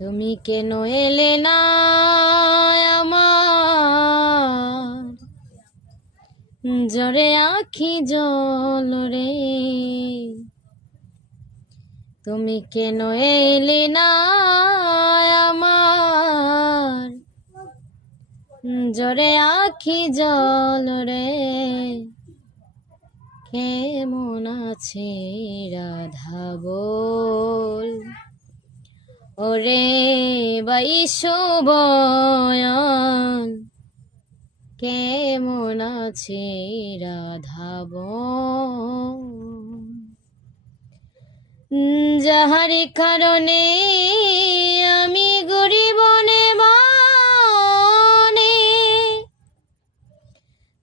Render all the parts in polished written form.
তুমি কেন এলে না আমার জরে আখি জল রে, তুমি কেন এলে না আমার জরে আখি জল রে। কেমন আছে রাধা বল ওরে বৈশবয়ন, কেমন আছে রাধা বল। যাহার কারণে আমি গরিবনে বনে,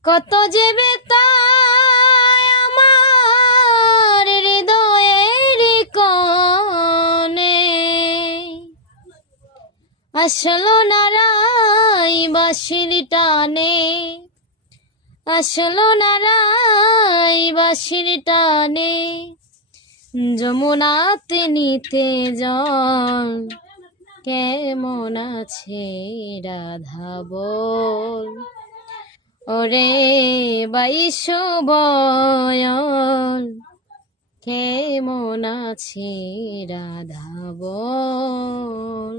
কত যে বেতায় আমার হৃদয়ের কোণে। আসলো নারাই বাঁশির টানে, আসলো নারাই বাঁশির টানে, যমুনাতে নিতে জল। কেমন আছে রাধা বল ওরে বৈশবয়ন, কেমন আছে রাধা বল।